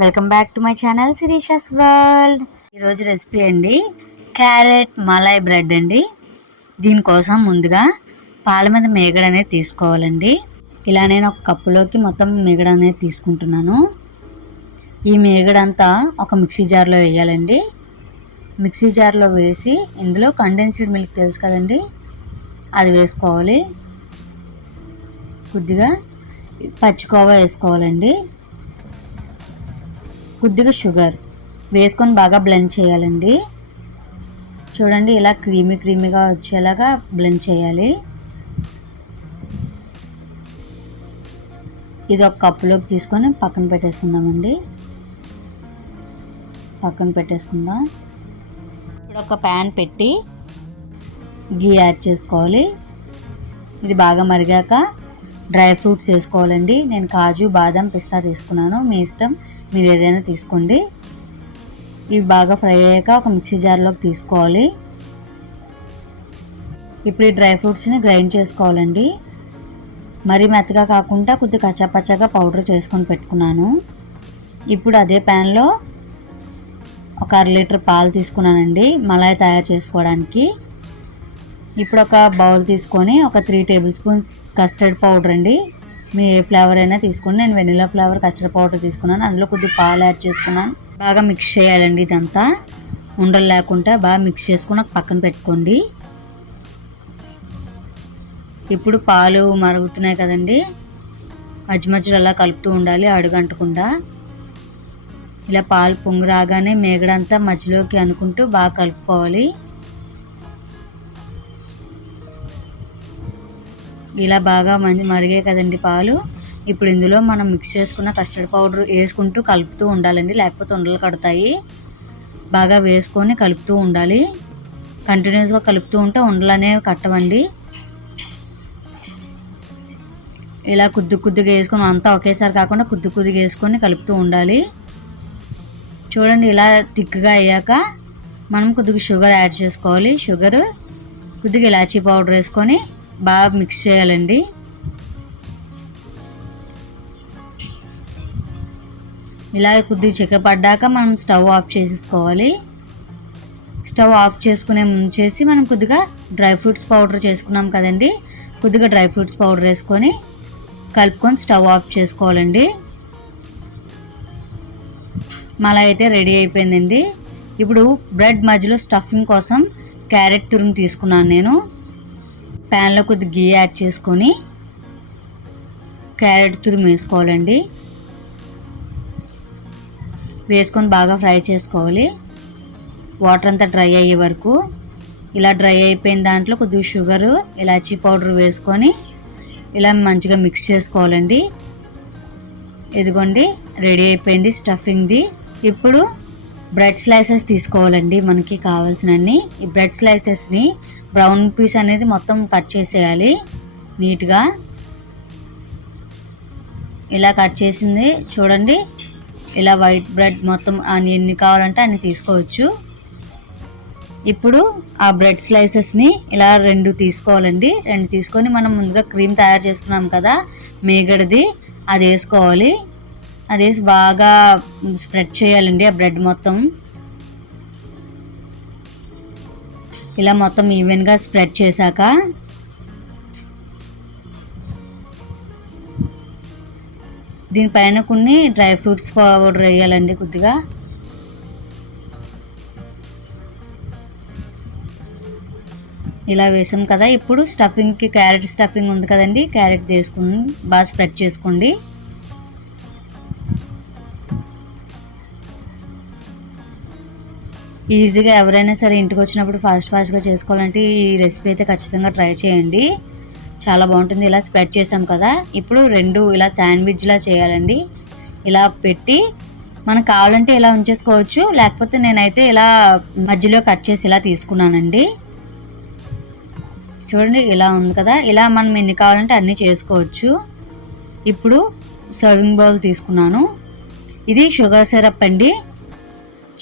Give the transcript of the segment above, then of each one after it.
Welcome back to my channel Sirisha's world. ఈరోజు recipe అండి carrot malai bread అండి. దీనికోసం ముందుగా పాల మీద మేగడ అనేది తీసుకోవాలండి. ఇలా నేను ఒక కప్పులోకి మొత్తం మేగడ అనేది తీసుకుంటున్నాను. ఈ మేగడంతా ఒక మిక్సీ జార్లో వేయాలండి. మిక్సీ జార్లో వేసి ఇందులో కండెన్స్డ్ మిల్క్ తెలుసు కదండి, అది వేసుకోవాలి. కొద్దిగా పచ్చికోవా వేసుకోవాలండి. కొద్దిగా షుగర్ వేసుకొని బాగా బ్లెండ్ చేయాలండి. చూడండి, ఇలా క్రీమీగా వచ్చేలాగా బ్లెండ్ చేయాలి. ఇది ఒక కప్పులోకి తీసుకొని పక్కన పెట్టేసుకుందామండి. ఇప్పుడు ఒక ప్యాన్ పెట్టి గీ యాడ్ చేసుకోవాలి. ఇది బాగా మరిగాక డ్రై ఫ్రూట్స్ వేసుకోవాలండి. నేను కాజు, బాదం, పిస్తా తీసుకున్నాను. మీ ఇష్టం, మీరు ఏదైనా తీసుకోండి. ఇవి బాగా ఫ్రై అయ్యాక ఒక మిక్సీ జార్లోకి తీసుకోవాలి. ఇప్పుడు ఈ డ్రై ఫ్రూట్స్ని గ్రైండ్ చేసుకోవాలండి. మరీ మెత్తగా కాకుండా కొద్దిగా కచ్చాపచ్చాగా పౌడర్ చేసుకొని పెట్టుకున్నాను. ఇప్పుడు అదే ప్యాన్లో ఒక 1/2 లీటర్ పాలు తీసుకున్నానండి మలాయి తయారు చేసుకోవడానికి. ఇప్పుడు ఒక బౌల్ తీసుకొని ఒక 3 టేబుల్ స్పూన్స్ కస్టర్డ్ పౌడర్ అండి. మీ ఏ ఫ్లేవర్ అయినా తీసుకోండి. నేను వెనిలా ఫ్లేవర్ కస్టర్డ్ పౌడర్ తీసుకున్నాను. అందులో కొద్దిగా పాలు యాడ్ చేసుకున్నాను. బాగా మిక్స్ చేయాలండి. ఇదంతా ఉండలు లేకుండా బాగా మిక్స్ చేసుకుని పక్కన పెట్టుకోండి. ఇప్పుడు పాలు మరుగుతున్నాయి కదండి, మధ్య మధ్యలో అలా కలుపుతూ ఉండాలి అడుగంటకుండా. ఇలా పాలు పొంగి రాగానే మేగడంతా మధ్యలోకి అనుకుంటూ బాగా కలుపుకోవాలి. ఇలా బాగా మరిగాయి కదండి పాలు. ఇప్పుడు ఇందులో మనం మిక్స్ చేసుకున్న కస్టర్డ్ పౌడర్ వేసుకుంటూ కలుపుతూ ఉండాలండి, లేకపోతే ఉండలు కడతాయి. బాగా వేసుకొని కలుపుతూ ఉండాలి. కంటిన్యూస్గా కలుపుతూ ఉంటే ఉండలు అనేవి కట్టవండి. ఇలా కొద్దిగా వేసుకొని, అంతా ఒకేసారి కాకుండా కొద్దిగా వేసుకొని కలుపుతూ ఉండాలి. చూడండి, ఇలా థిక్గా అయ్యాక మనం కొద్దిగా షుగర్ యాడ్ చేసుకోవాలి. షుగర్, కొద్దిగా ఇలాచీ పౌడర్ వేసుకొని బాగా మిక్స్ చేయాలండి. ఇలా కొద్దిగా చిక్కపడ్డాక మనం స్టవ్ ఆఫ్ చేసేసుకోవాలి. స్టవ్ ఆఫ్ చేసుకునే ముంచేసి మనం కొద్దిగా డ్రై ఫ్రూట్స్ పౌడర్ చేసుకున్నాం కదండి, కొద్దిగా డ్రై ఫ్రూట్స్ పౌడర్ వేసుకొని కలుపుకొని స్టవ్ ఆఫ్ చేసుకోవాలండి. మళ్ళీ అయితే రెడీ అయిపోయిందండి. ఇప్పుడు బ్రెడ్ మధ్యలో స్టఫింగ్ కోసం క్యారెట్ తురుము తీసుకున్నాను నేను. ప్యాన్లో కొద్దిగా గీ యాడ్ చేసుకొని క్యారెట్ తురుము వేసుకోవాలండి. వేసుకొని బాగా ఫ్రై చేసుకోవాలి, వాటర్ అంతా డ్రై అయ్యే వరకు. ఇలా డ్రై అయిపోయిన దాంట్లో కొద్దిగా షుగరు, ఇలాచీ పౌడర్ వేసుకొని ఇలా మంచిగా మిక్స్ చేసుకోవాలండి. ఇదిగోండి, రెడీ అయిపోయింది స్టఫింగ్ది. ఇప్పుడు బ్రెడ్ స్లైసెస్ తీసుకోవాలండి, మనకి కావాల్సినన్ని. ఈ బ్రెడ్ స్లైసెస్ని బ్రౌన్ పీస్ అనేది మొత్తం కట్ చేసేయాలి నీట్గా. ఇలా కట్ చేసింది చూడండి. ఇలా వైట్ బ్రెడ్ మొత్తం ఎన్ని కావాలంటే అన్ని తీసుకోవచ్చు. ఇప్పుడు ఆ బ్రెడ్ స్లైసెస్ని ఇలా 2 తీసుకోవాలండి. 2 తీసుకొని మనం ముందుగా క్రీమ్ తయారు చేసుకున్నాం కదా మేగడది, అది వేసుకోవాలి. అది వేసి బాగా స్ప్రెడ్ చేయాలండి ఆ బ్రెడ్ మొత్తం. ఇలా మొత్తం ఈవెన్గా స్ప్రెడ్ చేశాక దీనిపైన కొన్ని డ్రై ఫ్రూట్స్ పౌడర్ వేయాలండి కొద్దిగా. ఇలా వేసాం కదా. ఇప్పుడు స్టఫింగ్కి క్యారెట్ స్టఫింగ్ ఉంది కదండి, క్యారెట్ తీసుకుని బాగా స్ప్రెడ్ చేసుకోండి. ఈజీగా ఎవరైనా సరే ఇంటికి వచ్చినప్పుడు ఫాస్ట్గా చేసుకోవాలంటే ఈ రెసిపీ అయితే ఖచ్చితంగా ట్రై చేయండి, చాలా బాగుంటుంది. ఇలా స్ప్రెడ్ చేసాం కదా. ఇప్పుడు 2 ఇలా శాండ్విచ్లా చేయాలండి. ఇలా పెట్టి మనకు కావాలంటే ఇలా ఉంచేసుకోవచ్చు, లేకపోతే నేనైతే ఇలా మధ్యలో కట్ చేసి ఇలా తీసుకున్నానండి. చూడండి, ఇలా ఉంది కదా. ఇలా మనం ఎన్ని కావాలంటే అన్నీ చేసుకోవచ్చు. ఇప్పుడు సర్వింగ్ బౌల్ తీసుకున్నాను. ఇది షుగర్ సిరప్ అండి.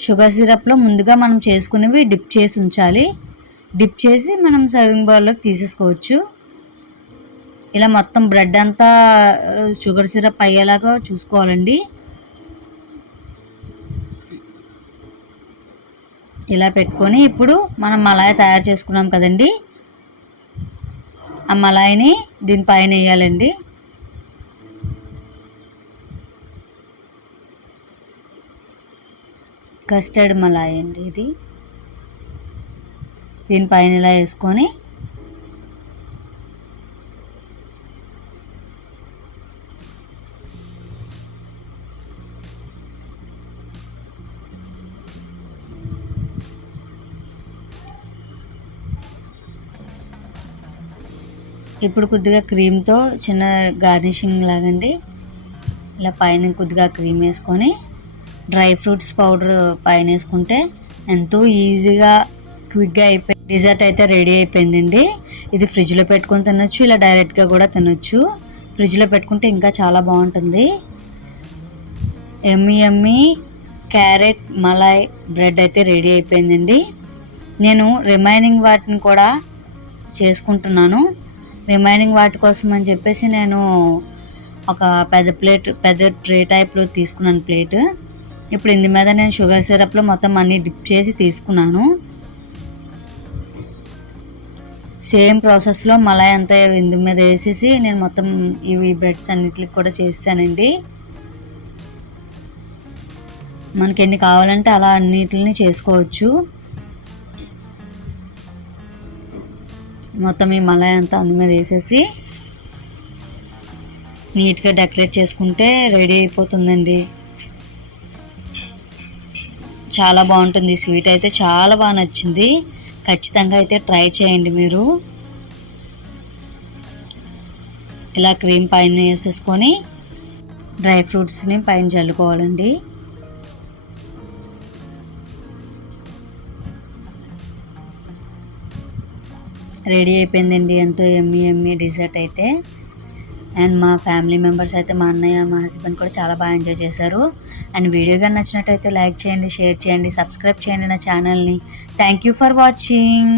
షుగర్ సిరప్లో ముందుగా మనం చేసుకునేవి డిప్ చేసి ఉంచాలి. డిప్ చేసి మనం సర్వింగ్ బౌల్లోకి తీసేసుకోవచ్చు. ఇలా మొత్తం బ్రెడ్ అంతా షుగర్ సిరప్ అయ్యేలాగా చూసుకోవాలండి. ఇలా పెట్టుకొని ఇప్పుడు మనం మలాయి తయారు చేసుకున్నాం కదండి, ఆ మలాయిని దీనిపైన వేయాలండి. కస్టర్డ్ మలాయి అండి ఇది. దీనిపైన ఇలా వేసుకొని ఇప్పుడు కొద్దిగా క్రీమ్తో చిన్న గార్నిషింగ్ లాగండి, ఇలా పైన కొద్దిగా క్రీమ్ వేసుకొని డ్రై ఫ్రూట్స్ పౌడర్ పైన వేసుకుంటే ఎంతో ఈజీగా క్విక్గా అయిపోయి డిజర్ట్ అయితే రెడీ అయిపోయిందండి. ఇది ఫ్రిడ్జ్లో పెట్టుకొని తినొచ్చు, ఇలా డైరెక్ట్గా కూడా తినొచ్చు. ఫ్రిడ్జ్లో పెట్టుకుంటే ఇంకా చాలా బాగుంటుంది. ఎమ్మి క్యారెట్ మలాయ్ బ్రెడ్ అయితే రెడీ అయిపోయిందండి. నేను రిమైనింగ్ వాటిని కూడా చేసుకుంటున్నాను. రిమైనింగ్ వాటి కోసం అని చెప్పేసి నేను ఒక పెద్ద ట్రే టైప్లో తీసుకున్నాను ప్లేట్. ఇప్పుడు ఇందు మీద నేను షుగర్ సిరప్లో మొత్తం అన్నీ డిప్ చేసి తీసుకున్నాను. సేమ్ ప్రాసెస్లో మలాయ్ అంతా ఇందు మీద వేసేసి నేను మొత్తం ఇవి బ్రెడ్స్ అన్నిటికి కూడా చేసానండి. మనకి ఎన్ని కావాలంటే అలా అన్నిటిని చేసుకోవచ్చు. మొత్తం ఈ మలాయ్ అంతా అందు మీద వేసేసి నీట్గా డెకరేట్ చేసుకుంటే రెడీ అయిపోతుందండి. చాలా బాగుంటుంది. స్వీట్ అయితే చాలా బాగా నచ్చింది. ఖచ్చితంగా అయితే ట్రై చేయండి మీరు. ఇలా క్రీమ్ పైన వేసేసుకొని డ్రై ఫ్రూట్స్ని పైన చల్లుకోవాలండి. రెడీ అయిపోయిందండి ఎంతో ఎమ్మి డిజర్ట్ అయితే. అండ్ మా ఫ్యామిలీ మెంబర్స్ అయితే మా అన్నయ్య మా హస్బెండ్ కూడా చాలా బాగా ఎంజాయ్ చేశారు. అండ్ వీడియో కానీ నచ్చినట్టయితే లైక్ చేయండి, షేర్ చేయండి, సబ్స్క్రైబ్ చేయండి నా ఛానల్ని. Thank you for watching.